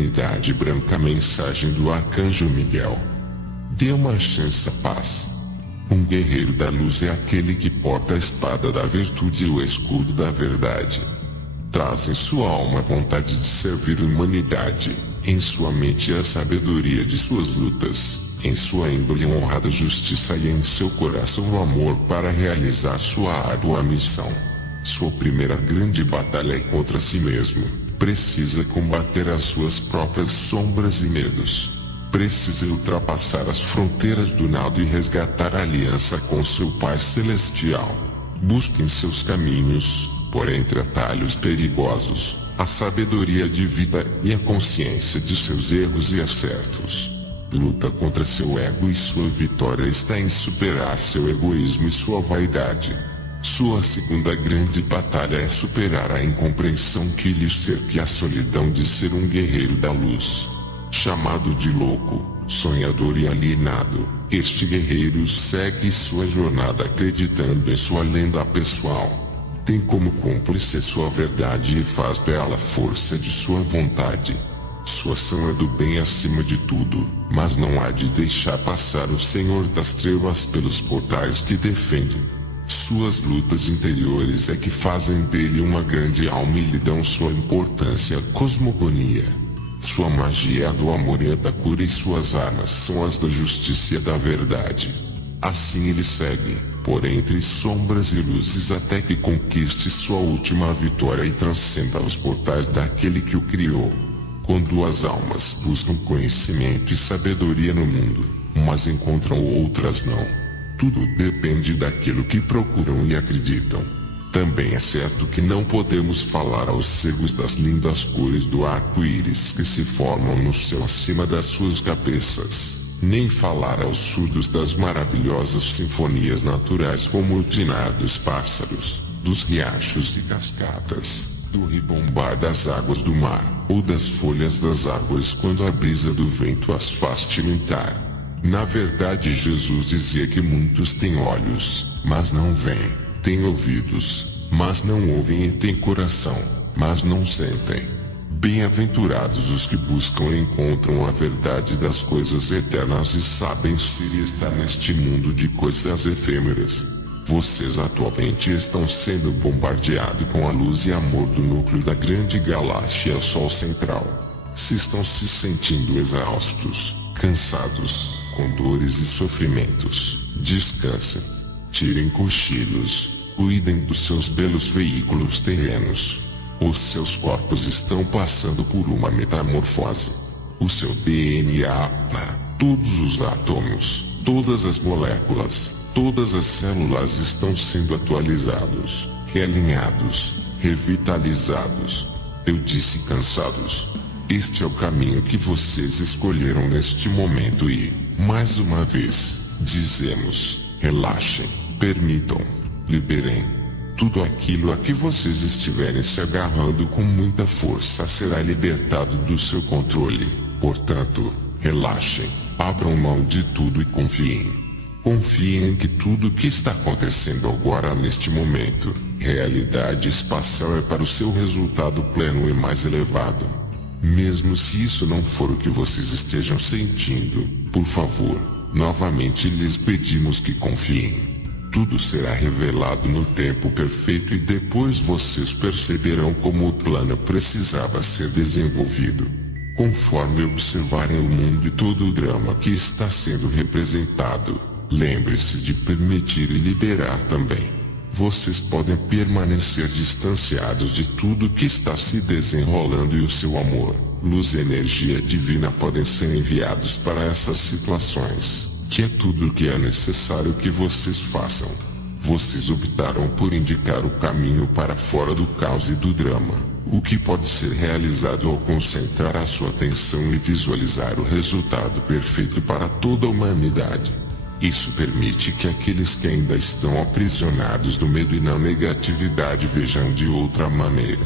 eternidade branca. Mensagem do Arcanjo Miguel. Dê uma chance à paz. Um guerreiro da luz é aquele que porta a espada da virtude e o escudo da verdade. Traz em sua alma a vontade de servir a humanidade, em sua mente a sabedoria de suas lutas, em sua índole a honrada justiça e em seu coração o amor para realizar sua árdua missão. Sua primeira grande batalha é contra si mesmo. Precisa combater as suas próprias sombras e medos. Precisa ultrapassar as fronteiras do nada e resgatar a aliança com seu Pai Celestial. Busque em seus caminhos, por entre atalhos perigosos, a sabedoria de vida e a consciência de seus erros e acertos. Luta contra seu ego e sua vitória está em superar seu egoísmo e sua vaidade. Sua segunda grande batalha é superar a incompreensão que lhe cerca e a solidão de ser um guerreiro da luz. Chamado de louco, sonhador e alienado, este guerreiro segue sua jornada acreditando em sua lenda pessoal. Tem como cúmplice sua verdade e faz dela a força de sua vontade. Sua ação é do bem acima de tudo, mas não há de deixar passar o Senhor das Trevas pelos portais que defende. Suas lutas interiores é que fazem dele uma grande alma e lhe dão sua importância à cosmogonia. Sua magia é a do amor e a da cura e suas armas são as da justiça e da verdade. Assim ele segue, por entre sombras e luzes até que conquiste sua última vitória e transcenda os portais daquele que o criou. Quando as almas buscam conhecimento e sabedoria no mundo, umas encontram outras não. Tudo depende daquilo que procuram e acreditam. Também é certo que não podemos falar aos cegos das lindas cores do arco-íris que se formam no céu acima das suas cabeças, nem falar aos surdos das maravilhosas sinfonias naturais como o tinar dos pássaros, dos riachos e cascatas, do ribombar das águas do mar, ou das folhas das árvores quando a brisa do vento as faz tilintar. Na verdade, Jesus dizia que muitos têm olhos, mas não veem. Têm ouvidos, mas não ouvem e têm coração, mas não sentem. Bem-aventurados os que buscam e encontram a verdade das coisas eternas e sabem se está neste mundo de coisas efêmeras. Vocês atualmente estão sendo bombardeados com a luz e amor do núcleo da grande galáxia Sol Central. Se estão se sentindo exaustos, cansados, com dores e sofrimentos, descansem. Tirem cochilos, cuidem dos seus belos veículos terrenos. Os seus corpos estão passando por uma metamorfose. O seu DNA, todos os átomos, todas as moléculas, todas as células estão sendo atualizados, realinhados, revitalizados. Eu disse cansados. Este é o caminho que vocês escolheram neste momento e, mais uma vez, dizemos, relaxem. Permitam, liberem. Tudo aquilo a que vocês estiverem se agarrando com muita força será libertado do seu controle. Portanto, relaxem, abram mão de tudo e confiem. Confiem em que tudo o que está acontecendo agora neste momento, realidade espacial é para o seu resultado pleno e mais elevado. Mesmo se isso não for o que vocês estejam sentindo, por favor, novamente lhes pedimos que confiem. Tudo será revelado no tempo perfeito e depois vocês perceberão como o plano precisava ser desenvolvido. Conforme observarem o mundo e todo o drama que está sendo representado, lembre-se de permitir e liberar também. Vocês podem permanecer distanciados de tudo que está se desenrolando e o seu amor, luz e energia divina podem ser enviados para essas situações. Que é tudo o que é necessário que vocês façam. Vocês optaram por indicar o caminho para fora do caos e do drama, o que pode ser realizado ao concentrar a sua atenção e visualizar o resultado perfeito para toda a humanidade. Isso permite que aqueles que ainda estão aprisionados no medo e na negatividade vejam de outra maneira.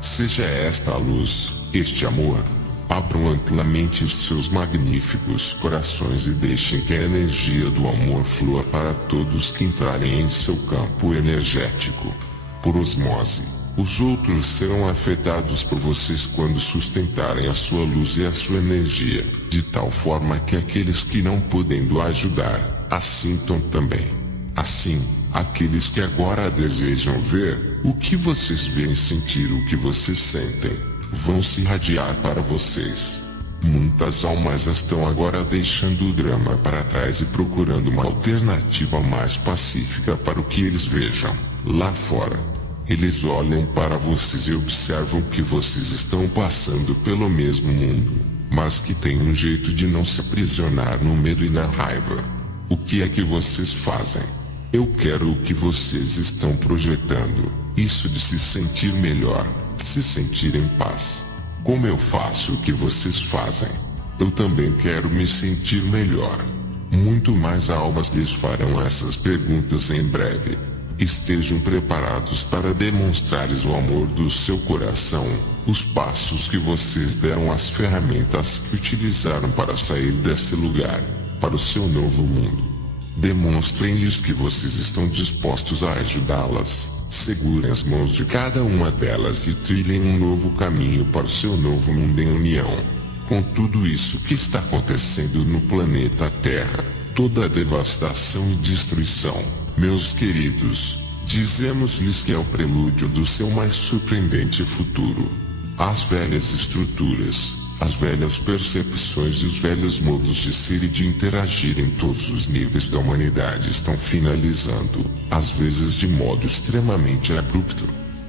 Seja esta a luz, este amor. Abram amplamente os seus magníficos corações e deixem que a energia do amor flua para todos que entrarem em seu campo energético. Por osmose, Os outros serão afetados por vocês quando sustentarem a sua luz e a sua energia, de tal forma que aqueles que não podendo ajudar, assintam também. Assim, aqueles que agora desejam ver o que vocês veem e sentir o que vocês sentem, vão se irradiar para vocês. Muitas almas estão agora deixando o drama para trás e procurando uma alternativa mais pacífica para o que eles vejam lá fora. Eles olham para vocês e observam que vocês estão passando pelo mesmo mundo, mas que tem um jeito de não se aprisionar no medo e na raiva. O que é que vocês fazem? Eu quero o que vocês estão projetando, isso de se sentir melhor, se sentir em paz. Como eu faço o que vocês fazem? Eu também quero me sentir melhor. Muito mais almas lhes farão essas perguntas em breve. Estejam preparados para demonstrares o amor do seu coração, os passos que vocês deram, as ferramentas que utilizaram para sair desse lugar, para o seu novo mundo. Demonstrem-lhes que vocês estão dispostos a ajudá-las. Segurem as mãos de cada uma delas e trilhem um novo caminho para o seu novo mundo em união. Com tudo isso que está acontecendo no planeta Terra, toda a devastação e destruição, meus queridos, dizemos-lhes que é o prelúdio do seu mais surpreendente futuro. As velhas estruturas, as velhas percepções e os velhos modos de ser e de interagir em todos os níveis da humanidade estão finalizando, às vezes de modo extremamente abrupto.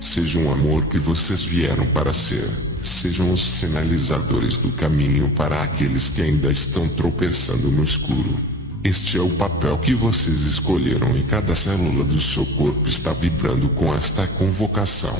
Sejam o amor que vocês vieram para ser, sejam os sinalizadores do caminho para aqueles que ainda estão tropeçando no escuro. Este é o papel que vocês escolheram e cada célula do seu corpo está vibrando com esta convocação.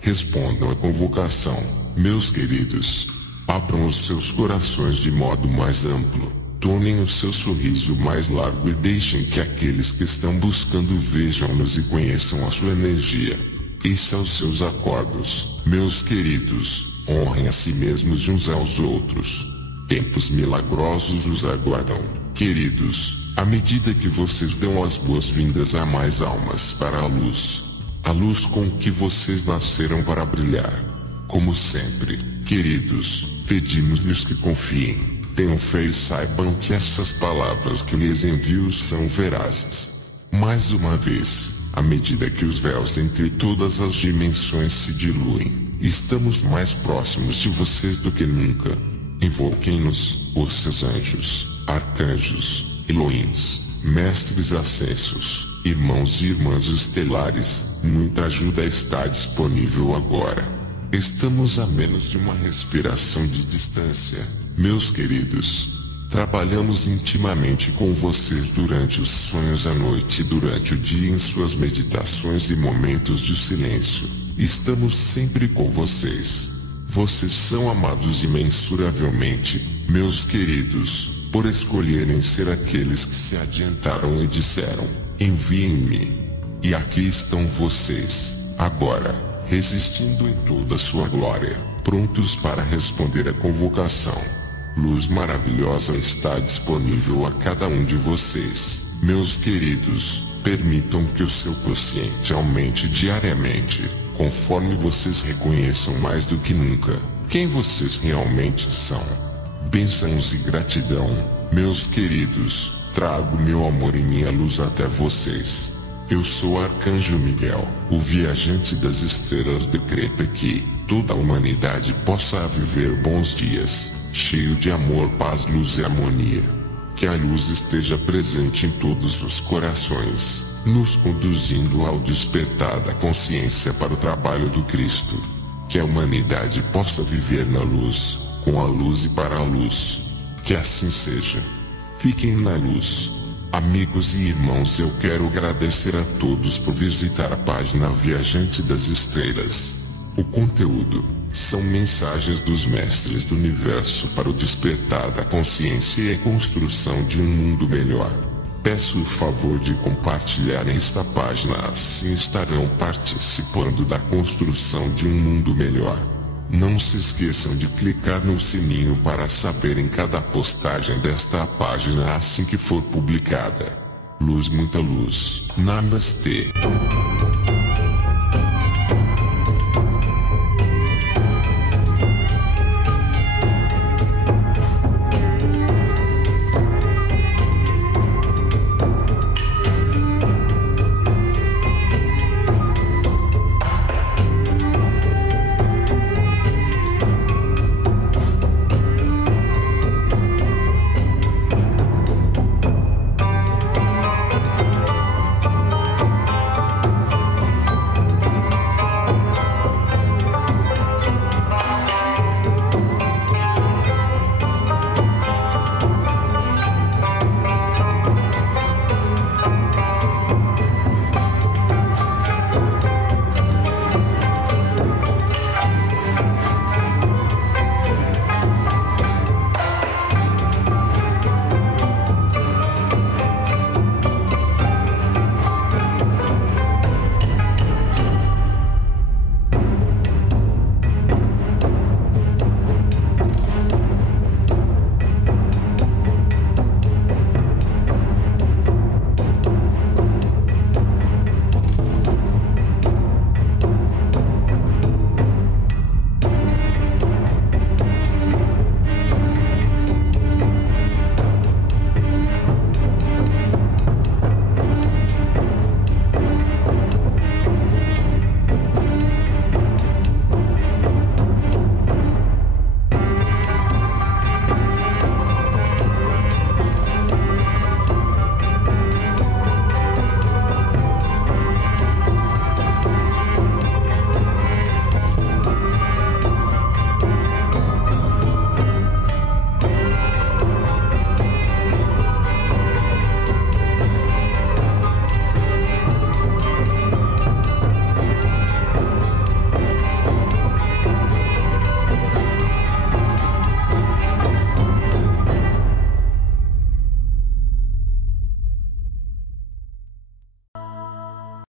Respondam à convocação, meus queridos. Abram os seus corações de modo mais amplo, tornem o seu sorriso mais largo e deixem que aqueles que estão buscando vejam-nos e conheçam a sua energia. Esses são os seus acordos, meus queridos, honrem a si mesmos uns aos outros. Tempos milagrosos os aguardam, queridos, à medida que vocês dão as boas-vindas a mais almas para a luz com que vocês nasceram para brilhar. Como sempre, queridos, pedimos-lhes que confiem, tenham fé e saibam que essas palavras que lhes envio são verazes. Mais uma vez, à medida que os véus entre todas as dimensões se diluem, estamos mais próximos de vocês do que nunca. Invoquem-nos, os seus anjos, arcanjos, Elohims, mestres ascensos, irmãos e irmãs estelares, muita ajuda está disponível agora. Estamos a menos de uma respiração de distância, meus queridos. Trabalhamos intimamente com vocês durante os sonhos à noite e durante o dia em suas meditações e momentos de silêncio. Estamos sempre com vocês. Vocês são amados imensuravelmente, meus queridos, por escolherem ser aqueles que se adiantaram e disseram, enviem-me. E aqui estão vocês, agora, resistindo em toda a sua glória, prontos para responder à convocação. Luz maravilhosa está disponível a cada um de vocês, meus queridos. Permitam que o seu quociente aumente diariamente, conforme vocês reconheçam mais do que nunca quem vocês realmente são. Bênçãos e gratidão, meus queridos. Trago meu amor e minha luz até vocês. Eu sou Arcanjo Miguel, o viajante das estrelas. Decreta que toda a humanidade possa viver bons dias, cheio de amor, paz, luz e harmonia. Que a luz esteja presente em todos os corações, nos conduzindo ao despertar da consciência para o trabalho do Cristo. Que a humanidade possa viver na luz, com a luz e para a luz. Que assim seja. Fiquem na luz. Amigos e irmãos, eu quero agradecer a todos por visitar a página Viajante das Estrelas. O conteúdo são mensagens dos mestres do universo para o despertar da consciência e a construção de um mundo melhor. Peço o favor de compartilharem esta página, assim estarão participando da construção de um mundo melhor. Não se esqueçam de clicar no sininho para saberem cada postagem desta página assim que for publicada. Luz, muita luz. Namastê.